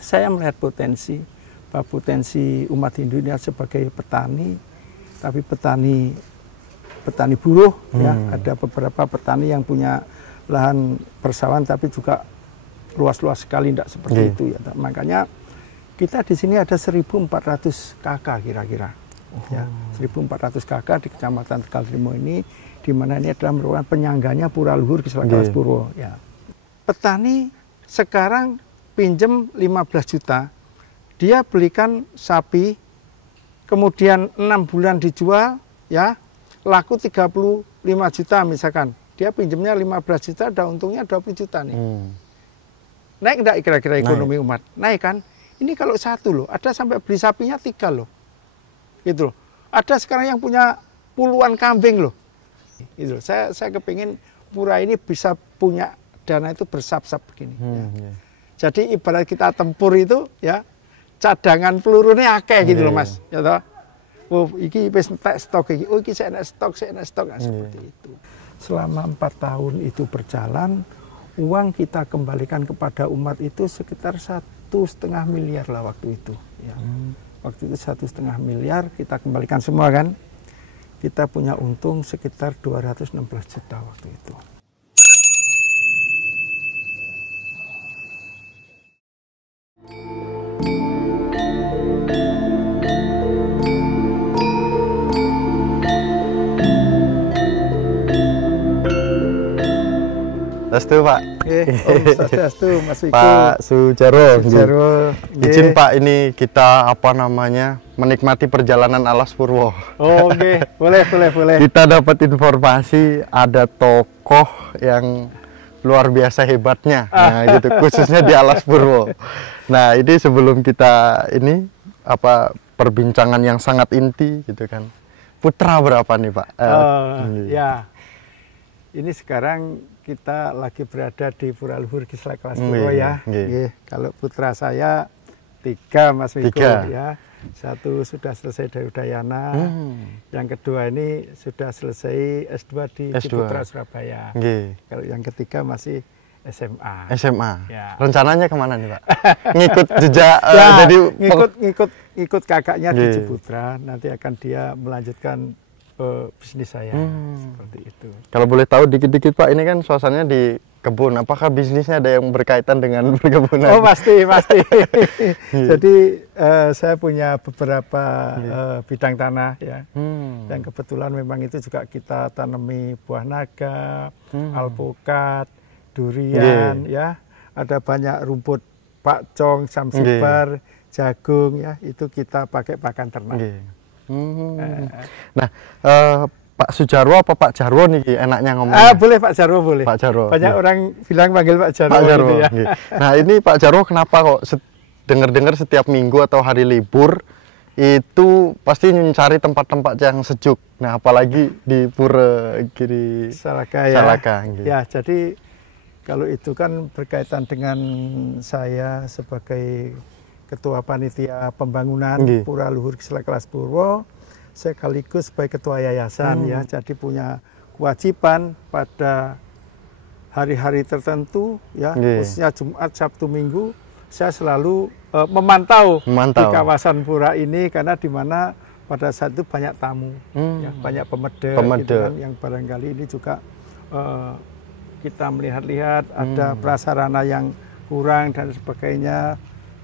saya melihat potensi umat Hindu ini sebagai petani, tapi petani buruh, ya. Ada beberapa petani yang punya lahan persawahan tapi juga luas-luas sekali, tidak seperti itu ya. Makanya kita di sini ada 1.400 KK kira-kira, ya. 1.400 KK di Kecamatan Tegal Trimo ini, di mana ini adalah merupakan penyangganya Pura Luhur Kisela Kelas Purwo. Ya. Petani sekarang pinjem 15 juta, dia belikan sapi, kemudian 6 bulan dijual, ya, laku 35 juta misalkan. Dia pinjemnya 15 juta, ada untungnya 20 juta nih. Naik enggak kira-kira ekonomi umat? Naik kan? Ini kalau satu loh, ada sampai beli sapinya 3 loh. Gitu loh. Ada sekarang yang punya puluhan kambing loh. Gitu loh. Saya kepingin Pura ini bisa punya dana itu bersap-sap begini. Ya. Jadi ibarat kita tempur itu, ya, cadangan pelurunya akeh gitu loh Mas. Ya toh? Oh, iki wis entek stok iki. Oh, iki saya enak stok, nah, seperti itu. Selama 4 tahun itu berjalan, uang kita kembalikan kepada umat itu sekitar 1,5 miliar lah waktu itu. Ya. Waktu itu 1,5 miliar kita kembalikan semua kan. Kita punya untung sekitar 216 juta waktu itu. Sastu Pak. Sastu Mas Wiko. Pak Sujarwo. Izin Pak, ini kita menikmati perjalanan Alas Purwo. Oh, oke. Boleh. Kita dapat informasi ada tokoh yang luar biasa hebatnya. Nah, gitu, khususnya di Alas Purwo. Nah, ini sebelum kita perbincangan yang sangat inti gitu kan. Putra berapa nih Pak? Ya. Ini sekarang kita lagi berada di Pura Luhur Kisela Kelas Purwo ya. Kalau putra saya 3 Mas Wiko ya. 1 sudah selesai dari Udayana, yang kedua ini sudah selesai S2 di Ciputra Surabaya. Kalau yang ketiga masih SMA. Ya. Rencananya kemana nih Pak? Ngikut jejak jadi ngikut kakaknya di Ciputra, nanti akan dia melanjutkan bisnis saya, seperti itu. Kalau boleh tahu dikit-dikit Pak, ini kan suasananya di kebun, apakah bisnisnya ada yang berkaitan dengan perkebunan? Oh pasti. Jadi saya punya beberapa bidang tanah ya, dan kebetulan memang itu juga kita tanami buah naga, alpukat, durian, ya, ada banyak rumput pakcong, samsibar, jagung ya, itu kita pakai pakan ternak. Nah, Pak Sujarwo apa Pak Jarwo nih enaknya ngomong? Boleh Pak Jarwo, boleh. Pak Jarwo. Banyak orang bilang panggil Pak Jarwo. Gitu ya. Nah, ini Pak Jarwo kenapa kok dengar-dengar setiap minggu atau hari libur itu pasti mencari tempat-tempat yang sejuk. Nah, apalagi di Pura Giri Salaka ya. Ya, jadi kalau itu kan berkaitan dengan saya sebagai Ketua Panitia Pembangunan Pura Luhur Kisela Kelas Purwo, sekaligus sebagai Ketua Yayasan ya, jadi punya kewajiban pada hari-hari tertentu ya, khususnya Jumat, Sabtu, Minggu, saya selalu memantau di kawasan Pura ini, karena di mana pada saat itu banyak tamu, ya, banyak pemeda gitu kan, yang barangkali ini juga kita melihat-lihat ada prasarana yang kurang dan sebagainya,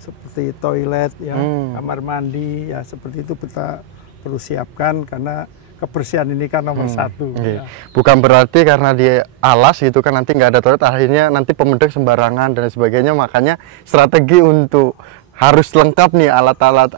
seperti toilet, ya, kamar mandi, ya, seperti itu kita perlu siapkan, karena kebersihan ini kan nomor 1. Ya. Bukan berarti karena di alas gitu kan nanti nggak ada toilet, akhirnya nanti pemedek sembarangan dan sebagainya, makanya strategi untuk harus lengkap nih alat-alat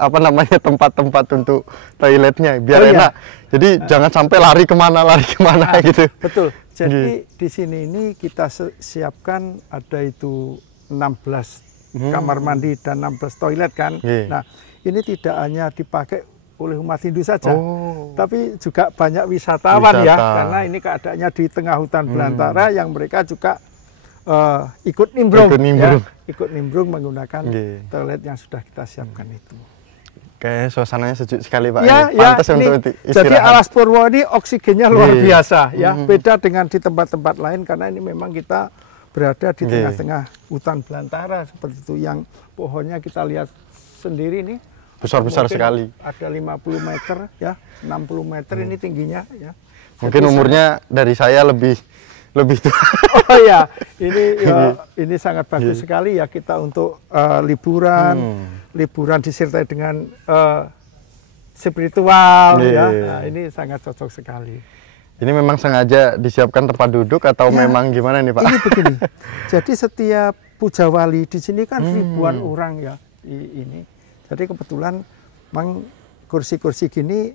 tempat-tempat untuk toiletnya biar enak. Jadi jangan sampai lari kemana gitu. Betul. Jadi di sini ini kita siapkan ada itu 16 kamar mandi dan 16 toilet kan. Nah, ini tidak hanya dipakai oleh umat Hindu saja, tapi juga banyak wisatawan ya, karena ini keadaannya di tengah hutan belantara yang mereka juga ikut nimbrung menggunakan toilet yang sudah kita siapkan itu. Kayak suasananya sejuk sekali Pak. Ya, pantas untuk istirahat. Jadi Alas Purwo ini oksigennya luar biasa ya, beda dengan di tempat-tempat lain, karena ini memang kita berada di tengah-tengah hutan belantara seperti itu, yang pohonnya kita lihat sendiri nih besar-besar sekali. Ada 50 meter ya, 60 meter ini tingginya ya. Mungkin jadi umurnya dari saya lebih tua. Oh ya, ini sangat bagus sekali ya kita untuk liburan disertai dengan spiritual ya. Nah, ini sangat cocok sekali. Ini memang sengaja disiapkan tempat duduk atau memang gimana nih Pak? Ini begini. Jadi setiap puja wali di sini kan ribuan orang ya ini. Jadi kebetulan memang kursi-kursi gini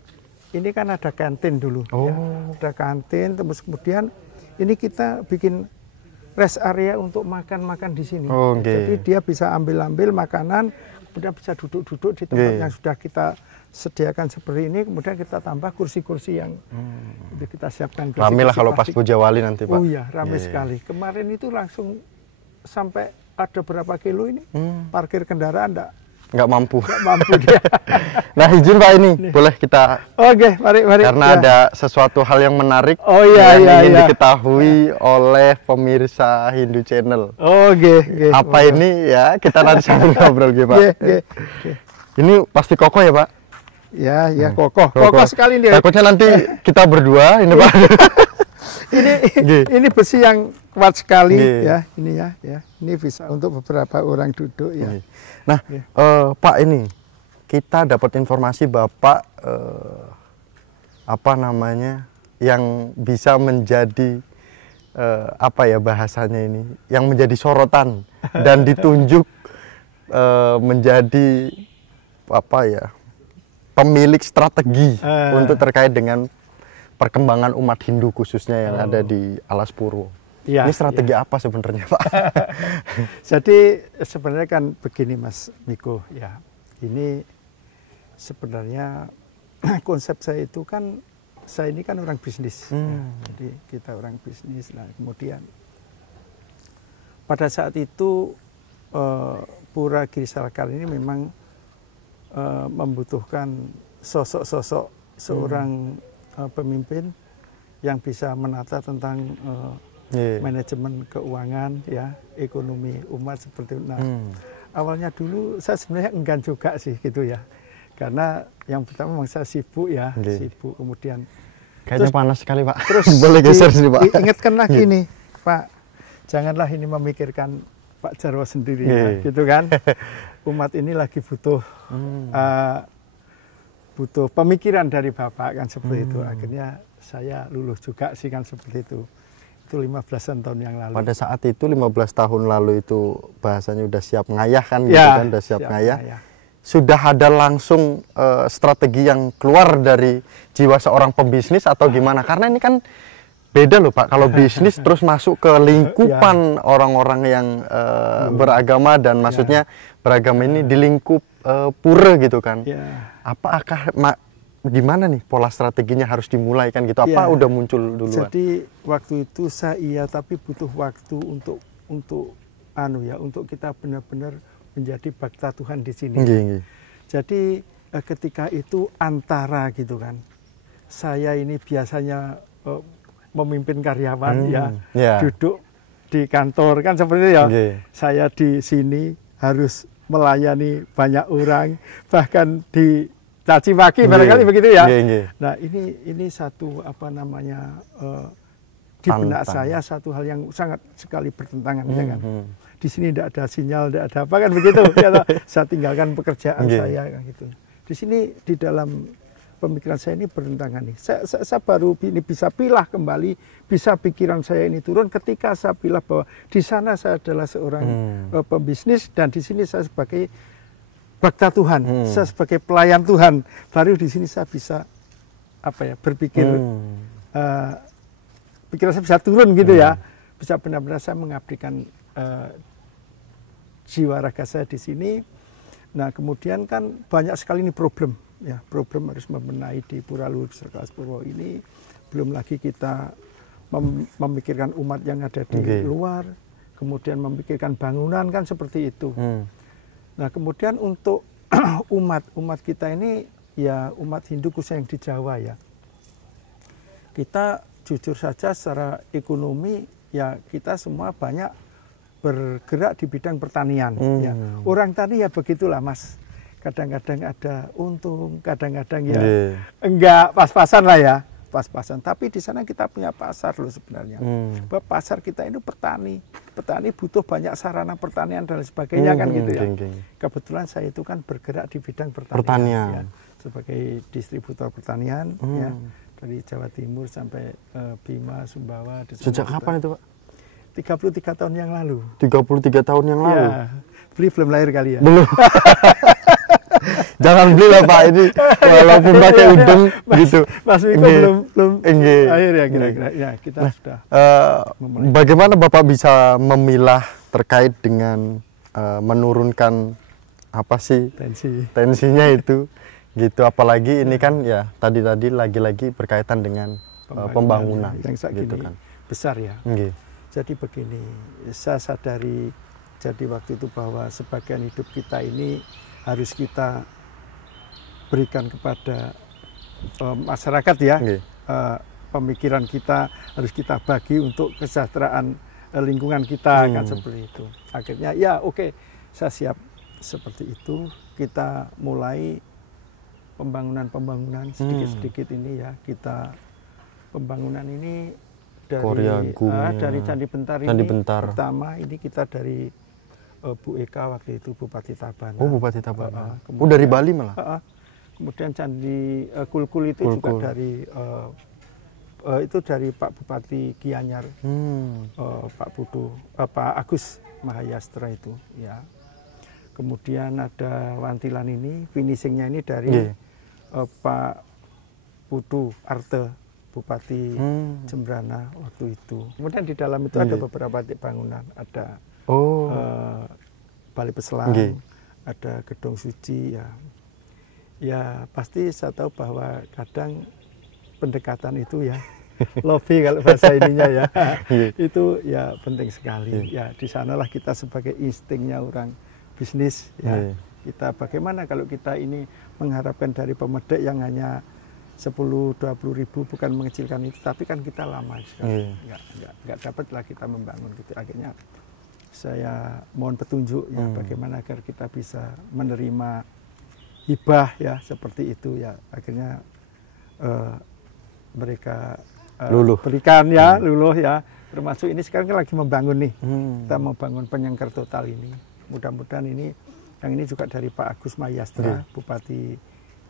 ini kan ada kantin dulu ya. Ada kantin, terus kemudian ini kita bikin rest area untuk makan-makan di sini. Jadi dia bisa ambil-ambil makanan, kemudian bisa duduk-duduk di tempat yang sudah kita sediakan seperti ini, kemudian kita tambah kursi-kursi yang kita siapkan. Rame lah kalau pas puja wali nanti Pak. Oh iya, rame sekali. Kemarin itu langsung sampai ada berapa kilo ini parkir kendaraan nggak mampu. Nggak mampu dia. Nah izin Pak ini boleh kita. Oke, mari. Karena ada sesuatu hal yang menarik yang ingin diketahui oleh pemirsa Hindu Channel. Apa ini ya kita nanti sambil ngobrol gitu Pak. Ini pasti kokoh ya Pak? Ya, kokoh sekali dia. Takutnya nanti kita berdua ini Pak. ini besi yang kuat sekali ya, ini ya. Ini bisa untuk beberapa orang duduk ya. Nah, Pak ini kita dapat informasi Bapak apa namanya yang bisa menjadi apa ya bahasanya ini, yang menjadi sorotan dan ditunjuk menjadi apa ya pemilik strategi untuk terkait dengan perkembangan umat Hindu khususnya yang ada di Alas Purwo. Ya, ini strategi apa sebenarnya Pak? Jadi sebenarnya kan begini Mas Miko ya, ini sebenarnya konsep saya itu kan, saya ini kan orang bisnis ya. Jadi kita orang bisnis. Nah kemudian pada saat itu Pura Girisalakar ini memang membutuhkan sosok-sosok seorang pemimpin yang bisa menata tentang manajemen keuangan ya, ekonomi umat seperti itu. Nah, awalnya dulu saya sebenarnya enggan juga sih gitu ya. Karena yang pertama memang saya sibuk ya, sibuk, kemudian kayaknya panas sekali Pak. Terus boleh geser sini Pak. Ingatkan lagi nih Pak, janganlah ini memikirkan Pak Jarwo sendiri ya, gitu kan. Umat ini lagi butuh butuh pemikiran dari Bapak kan seperti itu. Akhirnya saya luluh juga sih kan seperti itu. Itu 15 tahun yang lalu. Pada saat itu 15 tahun lalu itu bahasanya udah siap ngayah kan gitu kan, udah siap ngayah. Sudah ada langsung strategi yang keluar dari jiwa seorang pembisnis atau gimana? Karena ini kan beda loh Pak, kalau bisnis terus masuk ke lingkupan orang-orang yang beragama dan maksudnya beragama ini di lingkup pura gitu kan. Apakah gimana nih pola strateginya harus dimulai kan gitu? Apa udah muncul duluan? Jadi waktu itu saya tapi butuh waktu untuk untuk kita benar-benar menjadi bakta Tuhan di sini. Jadi ketika itu antara gitu kan, saya ini biasanya memimpin karyawan duduk di kantor kan seperti itu ya. Saya di sini harus melayani banyak orang, bahkan di caci maki barangkali begitu ya. Nah ini satu apa namanya di benak saya satu hal yang sangat sekali bertentangan ya kan. Di sini tidak ada sinyal, tidak ada apa kan begitu. Saya tinggalkan pekerjaan saya kan gitu. Di sini di dalam pemikiran saya ini bertentangan nih. Saya baru ini bisa pilah kembali, bisa pikiran saya ini turun ketika saya pilah bahwa di sana saya adalah seorang pembisnis dan di sini saya sebagai bakta Tuhan, saya sebagai pelayan Tuhan. Baru di sini saya bisa apa ya berpikir, pikiran saya bisa turun gitu ya, bisa benar-benar saya mengabdikan jiwa raga saya di sini. Nah kemudian kan banyak sekali ini problem, ya problem harus membenahi di Pura Luhur Alas Purwo ini. Belum lagi kita memikirkan umat yang ada di luar, kemudian memikirkan bangunan kan seperti itu. Nah kemudian untuk umat kita ini ya umat Hindu khususnya yang di Jawa ya, kita jujur saja secara ekonomi ya kita semua banyak bergerak di bidang pertanian. Ya. Orang tani ya begitulah Mas. Kadang-kadang ada untung, kadang-kadang ya enggak pas-pasan lah ya. Pas-pasan, tapi di sana kita punya pasar loh sebenarnya. Bahwa pasar kita ini petani butuh banyak sarana pertanian dan sebagainya kan gitu ya. Kebetulan saya itu kan bergerak di bidang pertanian. Ya, sebagai distributor pertanian ya, dari Jawa Timur sampai Bima, Sumbawa. Sejak kapan itu Pak? 33 tahun yang lalu. 33 tahun yang lalu? Ya, beli belum lahir kali ya? Belum. Jangan beli lah Pak ini, walaupun pakai udeng gitu. Mas Miko belum akhir ya kira-kira. Ya kita sudah. Bagaimana Bapak bisa memilah terkait dengan menurunkan apa sih tensinya itu, gitu. Apalagi ini kan ya tadi lagi-lagi berkaitan dengan pembangunan yang gitu kan. Besar ya. Jadi begini, saya sadari jadi waktu itu bahwa sebagian hidup kita ini harus kita berikan kepada masyarakat ya. Pemikiran kita harus kita bagi untuk kesejahteraan lingkungan kita kan seperti itu. Akhirnya ya oke, saya siap seperti itu. Kita mulai pembangunan sedikit-sedikit ini ya. Kita pembangunan ini dari Candi Bentar ini. Pertama ini kita dari Bu Eka waktu itu Bupati Tabanan. Oh Bupati Tabanan. Dari Bali malah. Kemudian Candi Kulkul itu juga dari itu dari Pak Bupati Gianyar, Pak Agus Mahayastra itu. Ya. Kemudian ada Wantilan ini, finishingnya ini dari Pak Putu Arte, Bupati Jembrana waktu itu. Kemudian di dalam itu ada beberapa titik bangunan, ada Balai Peselang, ada Gedung Suci ya. Ya pasti saya tahu bahwa kadang pendekatan itu ya lobby kalau bahasa ininya ya itu ya penting sekali. Ya di sanalah kita sebagai instingnya orang bisnis ya. Kita bagaimana kalau kita ini mengharapkan dari pemedek yang hanya 10-20 ribu, bukan mengecilkan itu, tapi kan kita lama sekali. Nggak dapatlah kita membangun gitu. Akhirnya saya mohon petunjuk ya bagaimana agar kita bisa menerima hibah ya seperti itu ya. Akhirnya mereka berikan ya luluh ya. Termasuk ini sekarang lagi membangun nih. Kita mau bangun penyangkar total ini. Mudah-mudahan ini yang ini juga dari Pak Agus Mahayastra, Bupati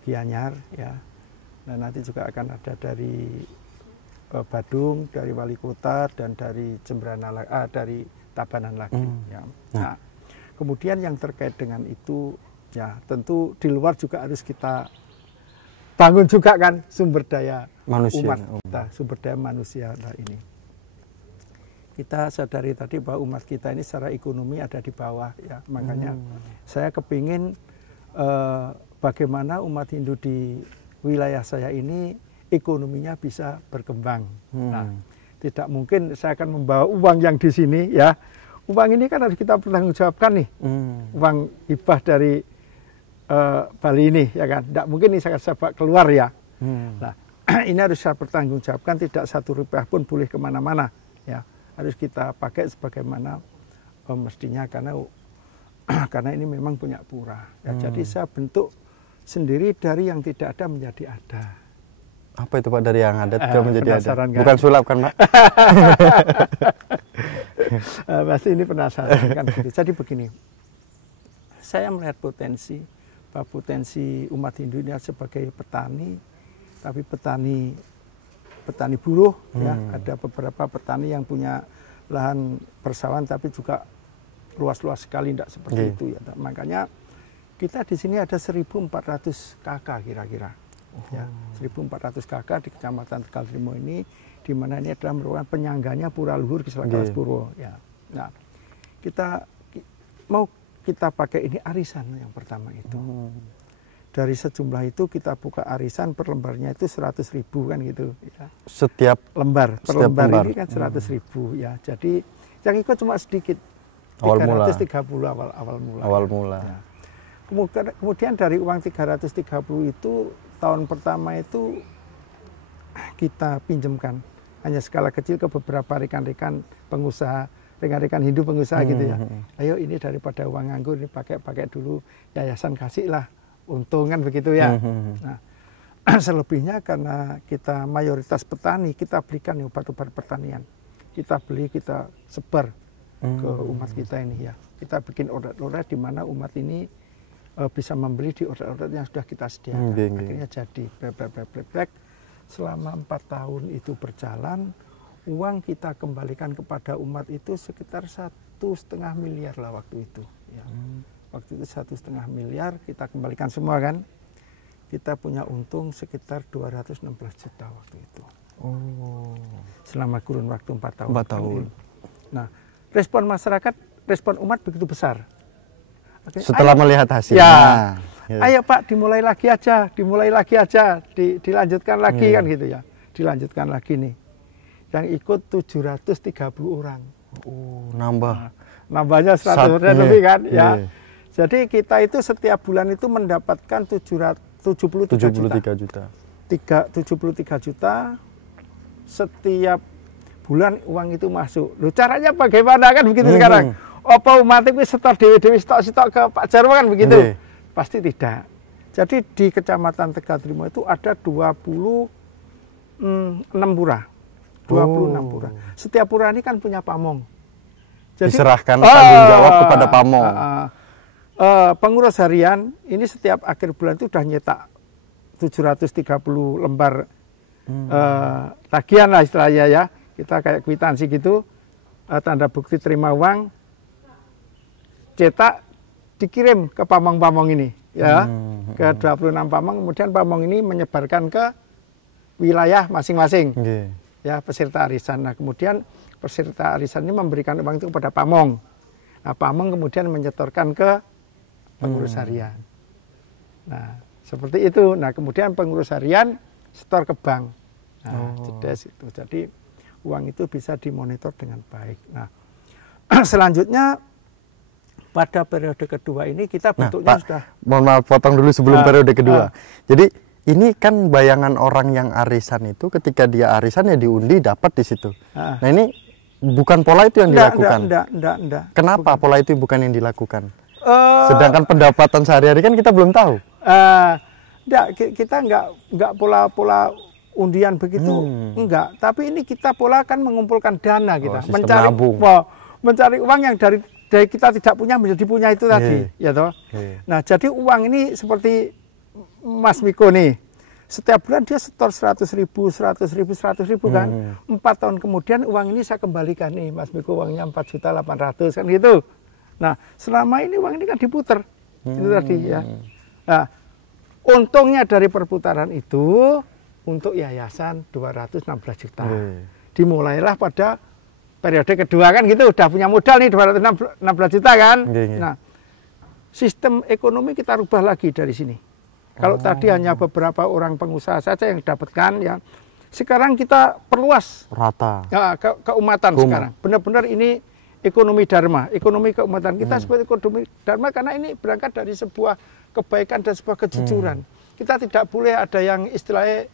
Gianyar ya. Nah nanti juga akan ada dari Badung, dari Wali Kota dan dari Jembrana dari Tabanan lagi. Ya. Nah, kemudian yang terkait dengan itu, ya tentu di luar juga harus kita bangun juga kan sumber daya manusia, umat kita, sumber daya manusia. Nah ini kita sadari tadi bahwa umat kita ini secara ekonomi ada di bawah, ya makanya saya kepingin bagaimana umat Hindu di wilayah saya ini ekonominya bisa berkembang. Nah, tidak mungkin saya akan membawa uang yang di sini ya. Uang ini kan harus kita pertanggungjawabkan nih. Uang hibah dari Bali ini ya kan. Tidak mungkin ini saya bawa keluar ya. Nah, ini harus saya pertanggungjawabkan, tidak 1 rupiah pun boleh kemana-mana ya. Harus kita pakai sebagaimana mestinya karena ini memang punya pura. Ya, jadi saya bentuk sendiri dari yang tidak ada menjadi ada. Apa itu Pak, dari yang ada menjadi ada? Kan? Bukan sulap kan Pak? Pasti ini penasaran kan. Jadi begini, saya melihat potensi umat Hindu ini sebagai petani, tapi petani buruh ya. Ada beberapa petani yang punya lahan persawahan tapi juga luas-luas sekali, tidak seperti itu ya. Makanya kita di sini ada 1.400 KK kira-kira. Ya, 1.400 KK di Kecamatan Tegal Trimo ini, di mana ini adalah merupakan penyangganya Pura Luhur Kislakalas Puro. Ya. Nah, kita pakai ini arisan yang pertama itu. Dari sejumlah itu kita buka arisan per lembarnya itu 100.000 kan gitu. Ya. Setiap lembar, per lembar ini kan 100.000 ya. Jadi yang ikut cuma sedikit. Awal mula. 330 awal mula. Awal mula. Ya. Kemudian dari uang 330 itu tahun pertama itu kita pinjamkan hanya skala kecil ke beberapa rekan-rekan pengusaha rekan-rekan Hindu pengusaha gitu ya. Ayo ini daripada uang nganggur ini pakai dulu yayasan kasih lah untungan begitu ya. Nah, selebihnya karena kita mayoritas petani, kita belikan obat-obat pertanian. Kita beli, kita sebar ke umat kita ini ya. Kita bikin outlet-outlet di mana umat ini bisa membeli di outlet-outlet yang sudah kita sediakan. Akhirnya jadi brek. Selama 4 tahun itu berjalan, uang kita kembalikan kepada umat itu sekitar 1,5 miliar lah waktu itu. Ya. Waktu itu 1,5 miliar kita kembalikan semua kan. Kita punya untung sekitar 216 juta waktu itu. Selama kurun waktu 4 tahun. 4 tahun. Nah, respon masyarakat, respon umat begitu besar. Oke, setelah melihat hasilnya. Ya. Ayo Pak, dimulai lagi aja, dilanjutkan lagi kan gitu ya. Dilanjutkan lagi nih. Yang ikut 730 orang. Nambah. Nah, nambahnya 100% lebih kan ya. Jadi kita itu setiap bulan itu mendapatkan 73 juta. 73 juta setiap bulan uang itu masuk. Loh caranya bagaimana kan begitu sekarang? Apa umat itu setor dewi-dewi stok ke Pak Jarwo kan begitu? Pasti tidak. Jadi di Kecamatan Tegatrimo itu ada 26 pura. 26 pura. Setiap pura ini kan punya pamong. Jadi, diserahkan tanggung jawab kepada pamong. Pengurus harian ini setiap akhir bulan itu sudah nyetak 730 lembar tagihan lah istilahnya ya. Kita kayak kwitansi gitu, tanda bukti terima uang, cetak, dikirim ke pamong-pamong ini ya, ke 26 pamong, kemudian pamong ini menyebarkan ke wilayah masing-masing ya peserta arisan. Nah kemudian peserta arisan ini memberikan uang itu kepada pamong. Nah pamong kemudian menyetorkan ke pengurus harian. Nah seperti itu. Nah kemudian pengurus harian setor ke bank. Nah jedes itu. Jadi uang itu bisa dimonitor dengan baik. Nah selanjutnya pada periode kedua ini kita bentuknya Pak, sudah. Mohon maaf potong dulu sebelum periode kedua. Jadi ini kan bayangan orang yang arisan itu ketika dia arisan ya diundi dapat di situ. Nah ini bukan pola itu yang dilakukan. Enggak. Kenapa pola itu bukan yang dilakukan? Sedangkan pendapatan sehari-hari kan kita belum tahu. Enggak, kita enggak pola undian begitu, enggak. Tapi ini kita pola kan mengumpulkan dana kita, mencari uang yang dari kita tidak punya menjadi punya itu tadi, ya toh. Nah, jadi uang ini seperti Mas Miko nih, setiap bulan dia setor 100.000 kan. 4 tahun kemudian uang ini saya kembalikan nih, Mas Miko uangnya 4.800.000 kan gitu. Nah, selama ini uang ini kan diputer, itu tadi ya. Nah, untungnya dari perputaran itu untuk yayasan 216 juta. Dimulailah pada periode kedua kan gitu, udah punya modal nih 216 juta kan. Nah, sistem ekonomi kita rubah lagi dari sini. Kalau tadi hanya beberapa orang pengusaha saja yang dapatkan ya, sekarang kita perluas rata ya, keumatan sekarang. Benar-benar ini ekonomi dharma, ekonomi keumatan kita sebagai ekonomi dharma karena ini berangkat dari sebuah kebaikan dan sebuah kejujuran. Kita tidak boleh ada yang istilahnya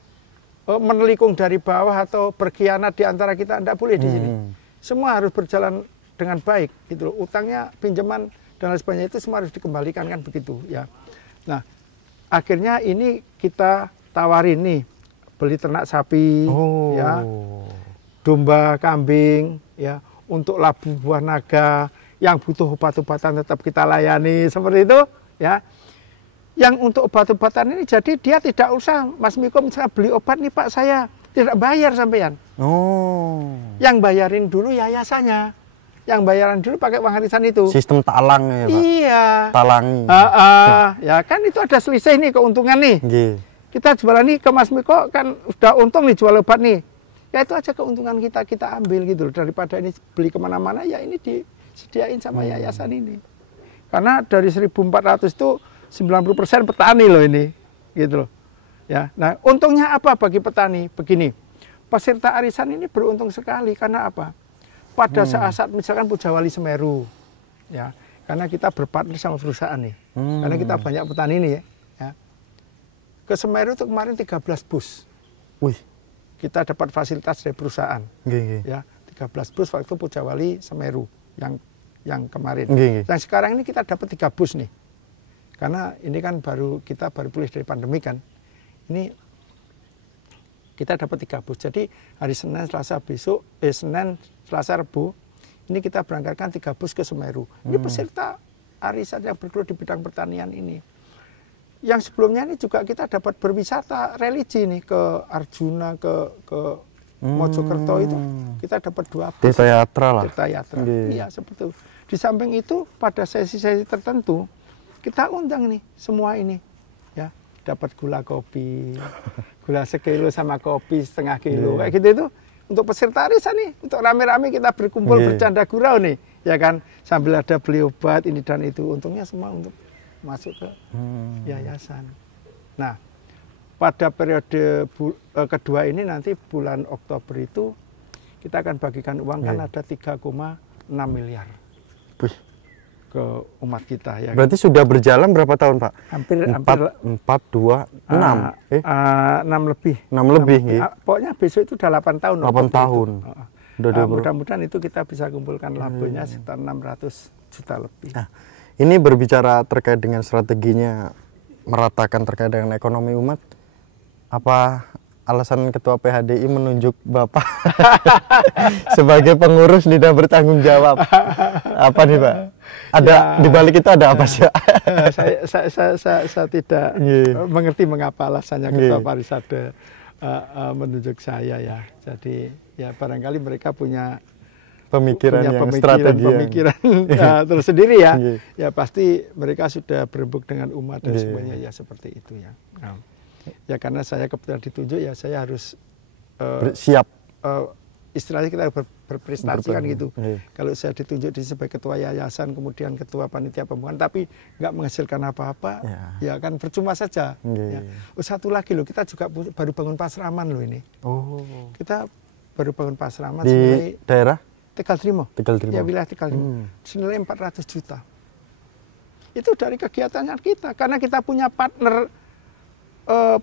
menelikung dari bawah atau berkhianat di antara kita, tidak boleh di sini. Semua harus berjalan dengan baik gitu loh. Utangnya, pinjaman dan lain sebagainya itu semua harus dikembalikan kan begitu ya. Nah, akhirnya ini kita tawarin nih beli ternak sapi ya. Domba, kambing ya, untuk labu buah naga yang butuh obat-obatan tetap kita layani seperti itu ya. Yang untuk obat-obatan ini jadi dia tidak usah Mas Miko misalnya beli obat nih Pak saya tidak bayar sampean. Yang bayarin dulu yayasannya. Yang bayaran dulu pakai uang arisan itu. Sistem talang ya Pak. Iya. Talangi. Ya kan itu ada selisih nih keuntungan nih. Kita jualan nih ke Mas Miko kan udah untung nih jual obat nih. Ya itu aja keuntungan kita ambil gitu loh. Daripada ini beli kemana-mana ya ini disediain sama yayasan ini. Karena dari 1.400 itu 90% petani loh ini. Gitu loh. Ya, nah untungnya apa bagi petani? Begini, peserta arisan ini beruntung sekali karena apa? Pada saat misalkan Pujawali Semeru, ya, karena kita berpartner sama perusahaan nih, karena kita banyak petani nih ya. Ke Semeru itu kemarin 13 bus. Kita dapat fasilitas dari perusahaan, ya, 13 bus waktu Pujawali Semeru. yang kemarin. Nggih. Yang sekarang ini kita dapat 3 bus nih. Karena ini kan kita baru pulih dari pandemi kan. Ini kita dapat 3 bus. Jadi hari Senin, Selasa besok, Senin, Selasa, Rabu, ini kita berangkatkan 3 bus ke Semeru. Ini peserta arisan yang bergelut di bidang pertanian ini. Yang sebelumnya ini juga kita dapat berwisata religi nih ke Arjuna, ke Mojokerto itu kita dapat 2 bus. Tirta Yatra lah. Tirta Yatra. Iya, seperti itu. Di samping itu pada sesi-sesi tertentu kita undang nih semua ini ya, dapat gula kopi, gula sekilo sama kopi setengah kilo kayak gitu itu untuk peserta arisan nih, untuk rame-rame kita berkumpul bercanda gurau nih, ya kan, sambil ada beli obat ini dan itu, untungnya semua untuk masuk ke yayasan. Nah, pada periode kedua ini nanti bulan Oktober itu kita akan bagikan uang kan ada 3,6 miliar ke umat kita. Ya berarti kan? Sudah berjalan berapa tahun Pak? Hampir 4, 2, 6. 6 lebih. 6 lebih. Pokoknya besok itu udah 8 tahun. 8 tahun. Mudah-mudahan itu kita bisa kumpulkan labanya sekitar 600 juta lebih. Nah, ini berbicara terkait dengan strateginya meratakan terkait dengan ekonomi umat. Apa alasan Ketua PHDI menunjuk Bapak sebagai pengurus tidak bertanggung jawab? Apa nih Pak? Ada ya, di balik itu ada apa sih? Saya tidak mengerti mengapa alasannya Ketua Parisade menunjuk saya ya. Jadi ya barangkali mereka punya pemikiran tersendiri ya. Ya pasti mereka sudah berembuk dengan umat dan semuanya ya seperti itu ya. Ya karena saya kebetulan ditunjuk ya saya harus siap. Istilahnya kita berprestasi kan gitu. Kalau saya ditunjuk sebagai ketua yayasan kemudian ketua panitia pembukaan tapi nggak menghasilkan apa-apa, ya kan percuma saja. Ya. Satu lagi loh, kita juga baru bangun pasraman loh ini. Kita baru bangun pasraman di daerah Tegal Trimo. Ya wilayah Tegal Trimo. Senilai 400 juta. Itu dari kegiatannya kita karena kita punya partner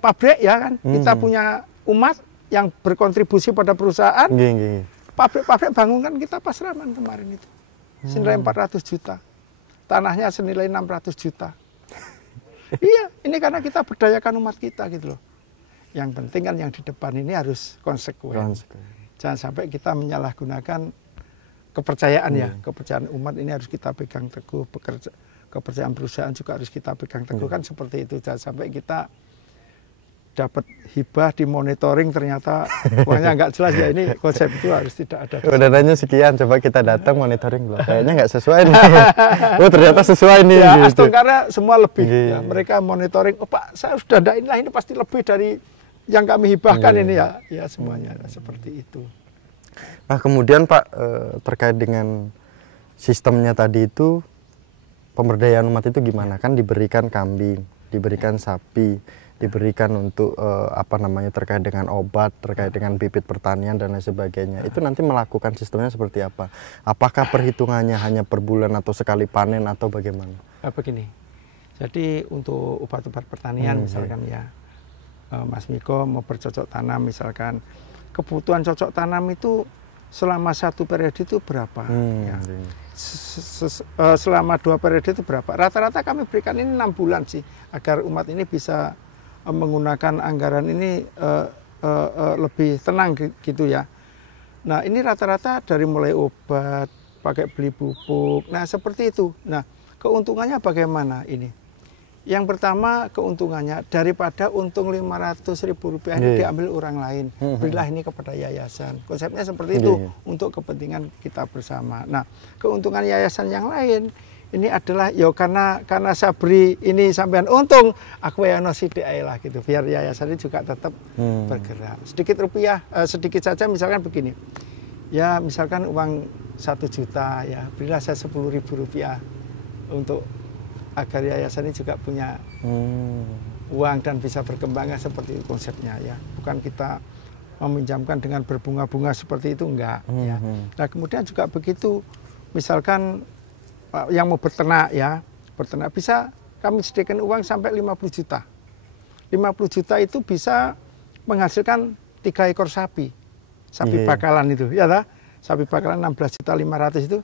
pabrik ya kan, kita punya umat yang berkontribusi pada perusahaan. Pabrik-pabrik bangun kan kita pasraman kemarin itu senilai 400 juta, tanahnya senilai 600 juta. Iya, ini karena kita berdayakan umat kita gitu loh. Yang penting kan yang di depan ini harus konsekuen. Jangan sampai kita menyalahgunakan kepercayaan ya, kepercayaan umat ini harus kita pegang teguh, kepercayaan perusahaan juga harus kita pegang teguh kan seperti itu. Jangan sampai kita dapat hibah di monitoring ternyata uangnya nggak jelas ya, ini konsep itu harus tidak ada. Dananya sekian, coba kita datang monitoring loh, kayaknya nggak sesuai nih. Oh ternyata sesuai nih. Ya gitu. Astungkara semua lebih. Ya, mereka monitoring, oh Pak saya sudah ndain lah ini pasti lebih dari yang kami hibahkan ini ya. Ya semuanya seperti itu. Nah kemudian Pak terkait dengan sistemnya tadi itu pemberdayaan umat itu gimana? Kan diberikan kambing, diberikan sapi, diberikan untuk terkait dengan obat, terkait dengan bibit pertanian dan lain sebagainya. Itu nanti melakukan sistemnya seperti apa? Apakah perhitungannya hanya per bulan atau sekali panen atau bagaimana? Begini, jadi untuk obat-obat pertanian misalkan ya, Mas Miko mau bercocok tanam misalkan, kebutuhan cocok tanam itu selama 1 periode itu berapa? Ya. Selama 2 periode itu berapa? Rata-rata kami berikan ini 6 bulan sih, agar umat ini bisa menggunakan anggaran ini lebih tenang gitu ya. Nah ini rata-rata dari mulai obat, pakai beli pupuk, nah seperti itu. Nah keuntungannya bagaimana ini? Yang pertama keuntungannya daripada untung Rp500.000 ini diambil orang lain, berilah ini kepada yayasan. Konsepnya seperti itu untuk kepentingan kita bersama. Nah keuntungan yayasan yang lain ini adalah ya karena saya beri ini sampean untung, aku ya sidik lah gitu, biar yayasan ini juga tetap bergerak. Sedikit rupiah, sedikit saja misalkan begini, ya misalkan uang 1 juta ya, berilah saya Rp10.000 untuk agar yayasan ini juga punya uang dan bisa berkembangnya seperti itu konsepnya ya. Bukan kita meminjamkan dengan berbunga-bunga seperti itu enggak ya. Nah kemudian juga begitu, misalkan yang mau beternak ya, beternak bisa kami sediakan uang sampai 50 juta. 50 juta itu bisa menghasilkan 3 ekor sapi. Sapi bakalan itu, ya tak? Sapi bakalan 16.500.000 itu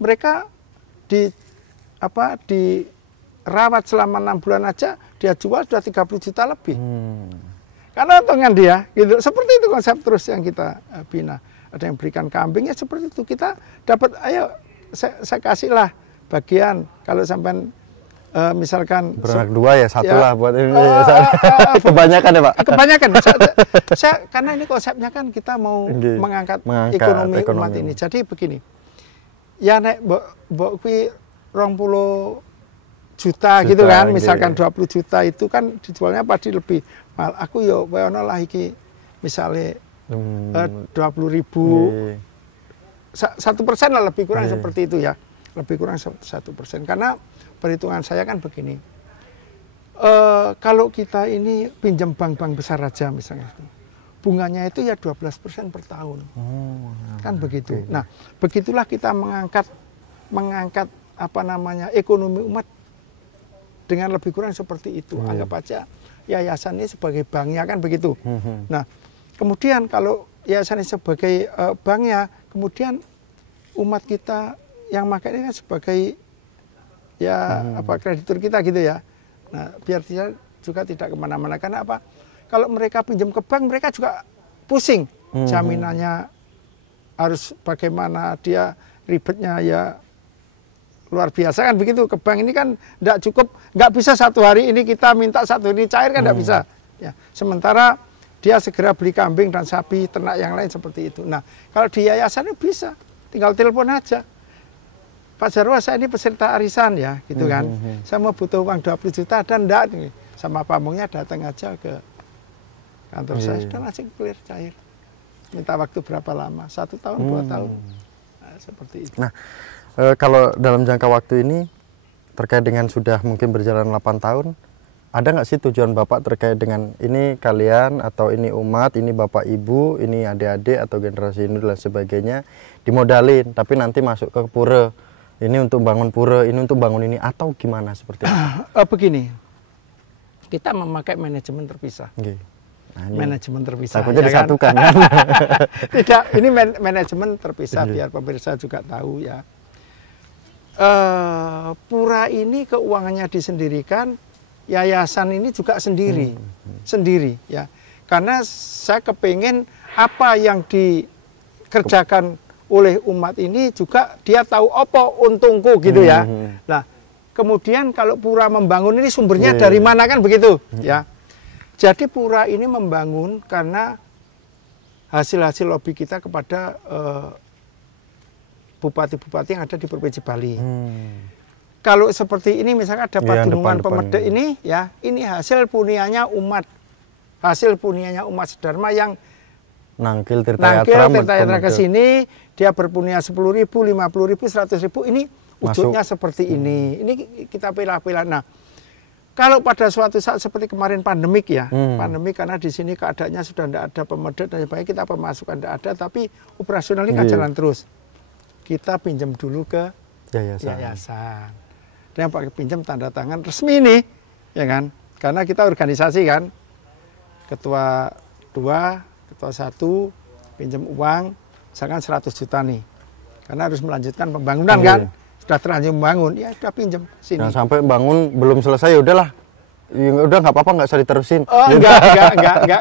mereka dirawat selama 6 bulan aja dia jual sudah 30 juta lebih. Karena untungan dia, gitu. Seperti itu konsep terus yang kita bina. Ada yang berikan kambing ya seperti itu, kita dapat, ayo saya kasihlah bagian kalau sampai misalkan beranak 2 ya, 1 lah buat ini. Kebanyakan ya Pak? Kebanyakan. Karena ini konsepnya kan kita mau mengangkat ekonomi umat ini. Jadi begini, ya nek mbok kuwi 20 juta gitu kan, misalkan 20 juta itu kan dijualnya pasti lebih mahal. Aku yo ono lah iki misalnya 20.000, 1% lah lebih kurang seperti itu ya, lebih kurang 1%. Karena perhitungan saya kan begini, kalau kita ini pinjam bank-bank besar aja misalnya, bunganya itu ya 12% per tahun, kan begitu. Nah, begitulah kita mengangkat apa namanya ekonomi umat dengan lebih kurang seperti itu. Anggap aja yayasan ini sebagai banknya kan begitu. Nah, kemudian kalau yayasan ini sebagai banknya, kemudian umat kita yang makan ini kan sebagai ya kreditur kita gitu ya. Nah, biar dia juga tidak kemana-mana. Karena apa? Kalau mereka pinjam ke bank, mereka juga pusing. Jaminannya harus bagaimana, dia ribetnya ya luar biasa kan begitu. Ke bank ini kan tidak cukup, nggak bisa satu hari ini kita minta satu ini cair kan nggak bisa. Ya, sementara dia segera beli kambing dan sapi, ternak yang lain seperti itu. Nah, kalau di yayasan itu bisa, tinggal telepon aja. Pak Jarwo, saya ini peserta arisan ya, gitu kan. Saya mau butuh uang 20 juta dan enggak nih. Sama pamongnya datang aja ke kantor saya, sudah langsung clear, cair. Minta waktu berapa lama? 1 tahun, 2 tahun. Nah, seperti itu. Nah, kalau dalam jangka waktu ini terkait dengan sudah mungkin berjalan 8 tahun, ada nggak sih tujuan Bapak terkait dengan ini kalian atau ini umat, ini Bapak Ibu, ini adik-adik atau generasi ini dan sebagainya dimodalin, tapi nanti masuk ke pura, ini untuk bangun pura, ini untuk bangun ini, atau gimana seperti itu? Begini, kita memakai manajemen terpisah. Nah, manajemen terpisah. Takutnya disatukan kan? Tidak, ini manajemen terpisah biar pemirsa juga tahu ya. Pura ini keuangannya disendirikan, yayasan ini juga sendiri, ya. Karena saya kepingin apa yang dikerjakan oleh umat ini juga dia tahu apa untungku gitu ya. Nah, kemudian kalau pura membangun ini sumbernya dari mana kan begitu, ya. Jadi pura ini membangun karena hasil-hasil lobby kita kepada bupati-bupati yang ada di Provinsi Bali. Kalau seperti ini misalnya ada Padunungan Pemedek ini ya, ini hasil punianya umat. Hasil punianya umat Sedharma yang nangkil Tirtayatra ke sini, dia berpunia 10.000, 50.000, 100.000, ini wujudnya seperti ini. Ini kita pilah-pilah. Nah, kalau pada suatu saat seperti kemarin pandemik ya, pandemik karena di sini keadaannya sudah tidak ada pemedek dan sebagainya, kita pemasukan tidak ada, tapi operasional ini kan jalan terus. Kita pinjam dulu ke yayasan. Dan pakai pinjam tanda tangan resmi nih, ya kan? Karena kita organisasi kan, ketua 2, ketua 1, pinjam uang, misalkan 100 juta nih. Karena harus melanjutkan pembangunan kan, sudah terlanjur membangun, ya sudah pinjam sini. Jangan sampai bangun belum selesai, ya udahlah. Ya, udah nggak apa-apa, nggak usah diterusin. Oh enggak,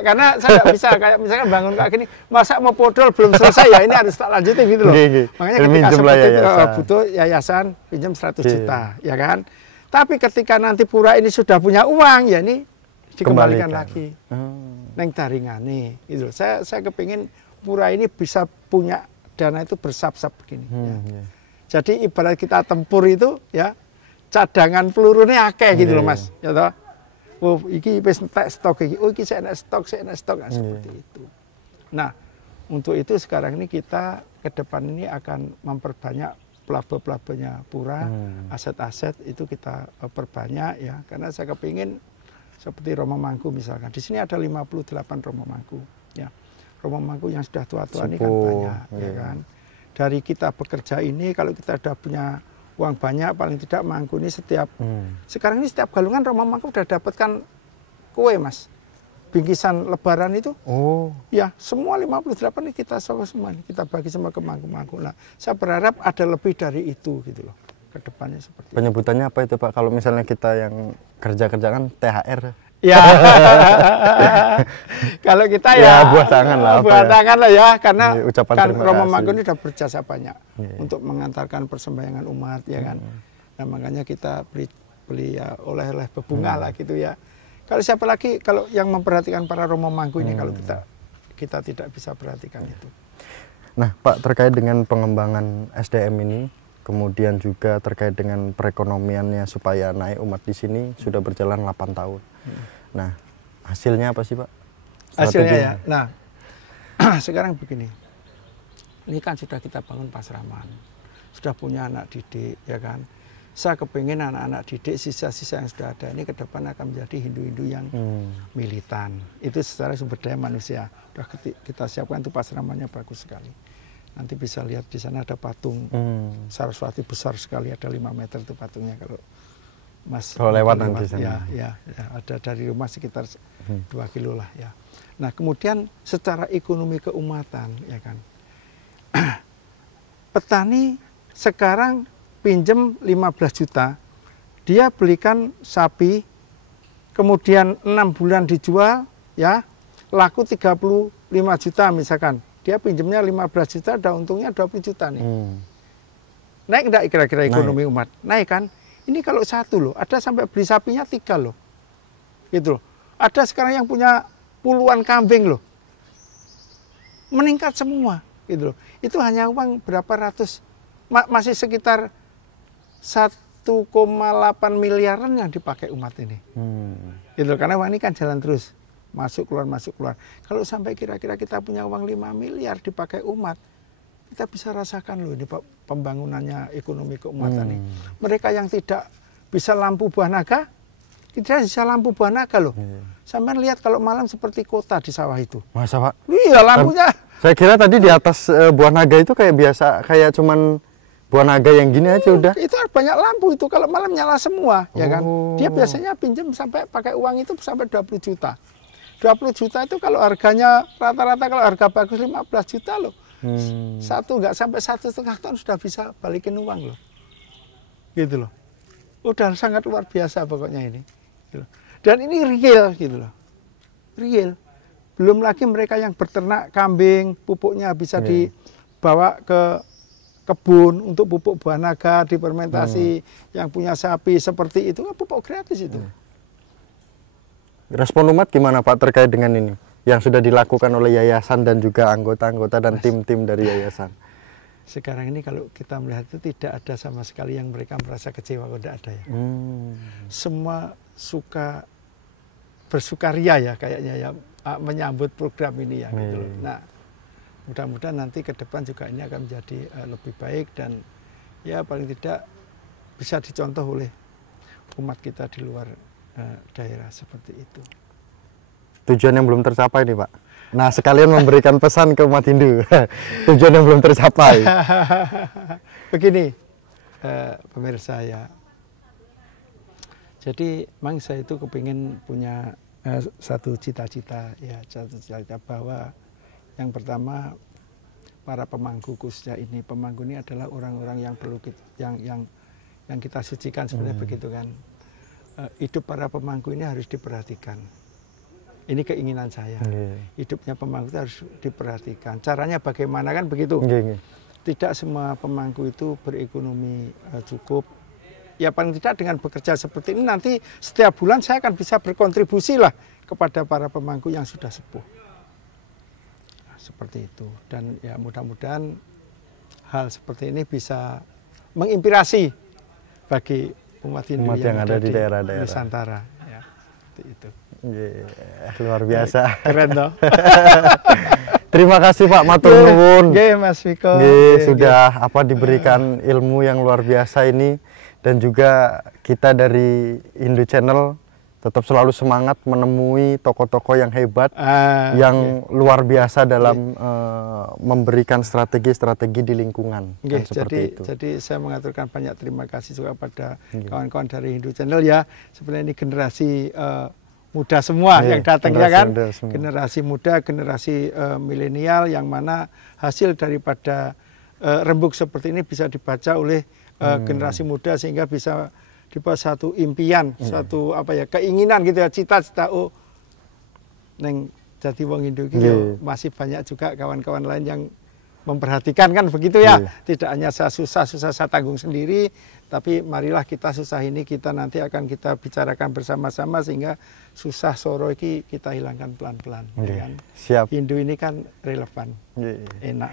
karena saya nggak bisa kayak misalkan bangun kayak gini, masa mau podol belum selesai ya ini harus tak lanjutin gitu loh. Makanya ketika seperti itu butuh yayasan pinjam 100 juta, ya kan. Tapi ketika nanti pura ini sudah punya uang, ya ini dikembalikan lagi. Neng taringane, gitu. Saya kepingin pura ini bisa punya dana itu bersap-sap begini. Ya. Jadi ibarat kita tempur itu, ya cadangan pelurunya akeh gitu loh mas, ya toh. Oh, iki wis entek stok iki. Oh, iki saya enak stok nah, seperti itu. Nah, untuk itu sekarang ini kita ke depan ini akan memperbanyak pelabuh-pelabuhnya pura, aset-aset itu kita perbanyak ya. Karena saya kepingin seperti Romo Mangku misalkan. Di sini ada 58 Romo Mangku ya. Romo Mangku yang sudah tua-tua ini kan banyak ya kan. Dari kita bekerja ini kalau kita sudah punya uang banyak, paling tidak Mangku ini setiap sekarang ini setiap galungan Romo Mangku sudah dapatkan kue mas, bingkisan lebaran itu. Oh. Ya, semua 58 ini kita semua, kita bagi semua ke mangku-mangku. Nah, saya berharap ada lebih dari itu gitu loh. Ke depannya seperti Penyebutannya apa itu Pak? Kalau misalnya kita yang kerja-kerja kan THR. ya. Kalau kita ya buah tangan lah. Buah tangan lah ya, karena ucapan kan terima Romo kasih. Mangku ini sudah berjasa banyak untuk mengantarkan persembahyangan umat ya kan. Nah, makanya kita beli ya oleh-oleh bebunga lah gitu ya. Kalau siapa lagi kalau yang memperhatikan para Romo Mangku ini kalau kita tidak bisa perhatikan itu. Nah, Pak, terkait dengan pengembangan SDM ini, kemudian juga terkait dengan perekonomiannya supaya naik umat di sini sudah berjalan 8 tahun. Nah, hasilnya apa sih, Pak? Hasilnya ya. Nah, sekarang begini. Ini kan sudah kita bangun Pasraman. Sudah punya anak didik, ya kan. Saya kepingin anak-anak didik sisa-sisa yang sudah ada ini ke depan akan menjadi Hindu-Hindu yang militan. Itu secara sumber daya manusia. Sudah kita siapkan itu Pasramannya bagus sekali. Nanti bisa lihat di sana ada patung Saraswati besar sekali, ada 5 meter itu patungnya kalau Mas. Kalau lewat nanti sana. Ya, ada dari rumah sekitar 2 kilo lah ya. Nah, kemudian secara ekonomi keumatan ya kan. Petani sekarang pinjem 15 juta, dia belikan sapi, kemudian 6 bulan dijual, ya laku 35 juta misalkan. Dia pinjemnya 15 juta, ada untungnya 20 juta nih. Naik enggak kira-kira ekonomi umat? Naik kan? Ini kalau satu loh, ada sampai beli sapinya 3 loh. Gitu loh. Ada sekarang yang punya puluhan kambing loh. Meningkat semua, gitu loh. Itu hanya uang berapa ratus, masih sekitar 1,8 miliaran yang dipakai umat ini. Gitu, karena uang ini kan jalan terus. Masuk keluar. Kalau sampai kira-kira kita punya uang 5 miliar dipakai umat, kita bisa rasakan loh ini pembangunannya ekonomi keumatan ini. Mereka yang tidak bisa lampu buah naga, tidak bisa lampu buah naga loh. Sampai lihat kalau malam seperti kota di sawah itu. Masa Pak? Iya lampunya. Saya kira tadi di atas buah naga itu kayak biasa, kayak cuman buah naga yang gini aja udah. Itu banyak lampu itu, kalau malam nyala semua, ya kan. Dia biasanya pinjam sampai pakai uang itu sampai 20 juta. 20 juta itu kalau harganya rata-rata kalau harga bagus 15 juta loh. Satu nggak sampai 1,5 tahun sudah bisa balikin uang loh. Gitu loh. Udah sangat luar biasa pokoknya ini. Gitu. Dan ini real gitu loh. Real. Belum lagi mereka yang berternak kambing, pupuknya bisa dibawa ke kebun untuk pupuk buah naga, difermentasi, yang punya sapi seperti itu, pupuk gratis itu. Respon umat gimana Pak terkait dengan ini? Yang sudah dilakukan oleh yayasan dan juga anggota-anggota dan tim-tim dari yayasan. Sekarang ini kalau kita melihat itu tidak ada sama sekali yang mereka merasa kecewa, tidak ada ya. Semua bersukaria ya kayaknya ya menyambut program ini ya. Gitu. Nah, mudah-mudahan nanti ke depan juga ini akan menjadi lebih baik dan ya paling tidak bisa dicontoh oleh umat kita di luar daerah seperti itu. Tujuan yang belum tercapai nih Pak. Nah sekalian memberikan pesan ke umat Hindu. Tujuan yang belum tercapai. Begini pemirsa ya. Jadi memang saya itu kepingin punya satu cita-cita ya, bahwa yang pertama para pemangku khususnya ini, pemangku ini adalah orang-orang yang perlu yang kita sucikan sebenarnya begitu kan. Hidup para pemangku ini harus diperhatikan. Ini keinginan saya. Hidupnya pemangku itu harus diperhatikan. Caranya bagaimana kan begitu. Tidak semua pemangku itu berekonomi cukup. Ya paling tidak dengan bekerja seperti ini nanti setiap bulan saya akan bisa berkontribusi lah kepada para pemangku yang sudah sepuh. Nah, seperti itu. Dan ya mudah-mudahan hal seperti ini bisa menginspirasi bagi umat Hindu yang ada di daerah-daerah Nusantara ya, itu. Luar biasa. Keren toh. Terima kasih Pak Matur nuwun. Mas Viko. Sudah diberikan ilmu yang luar biasa ini dan juga kita dari Hindu Channel tetap selalu semangat menemui tokoh-tokoh yang hebat, yang luar biasa dalam memberikan strategi-strategi di lingkungan. Kan seperti itu. Jadi saya mengaturkan banyak terima kasih juga pada kawan-kawan dari Hindu Channel ya. Sebenarnya ini generasi muda semua yang datang ya kan, generasi generasi milenial yang mana hasil daripada rembuk seperti ini bisa dibaca oleh generasi muda sehingga bisa dibuat satu impian, satu apa ya keinginan gitu ya, cita-cita oh neng jadi wong Hindu gitu masih banyak juga kawan-kawan lain yang memperhatikan kan begitu ya. Tidak hanya saya susah saya tanggung sendiri, tapi marilah kita susah ini kita nanti akan kita bicarakan bersama-sama sehingga susah soro ini kita hilangkan pelan-pelan. Kan? Siap. Hindu ini kan relevan, enak.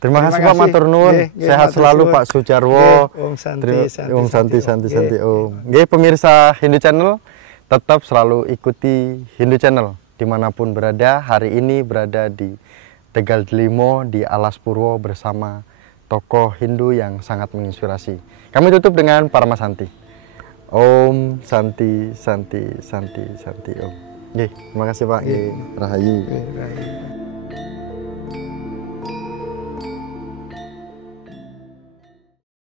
Terima kasih Pak Matur Nuwun, sehat selalu Pak Sujarwo. Om Santi, Om Santi. Om. Pemirsa Hindu Channel, tetap selalu ikuti Hindu Channel dimanapun berada. Hari ini berada di Tegal Delimo di Alas Purwo bersama tokoh Hindu yang sangat menginspirasi. Kami tutup dengan Parama Santi. Om Santi Santi Santi Santi Om. Terima kasih Pak. Rahayu.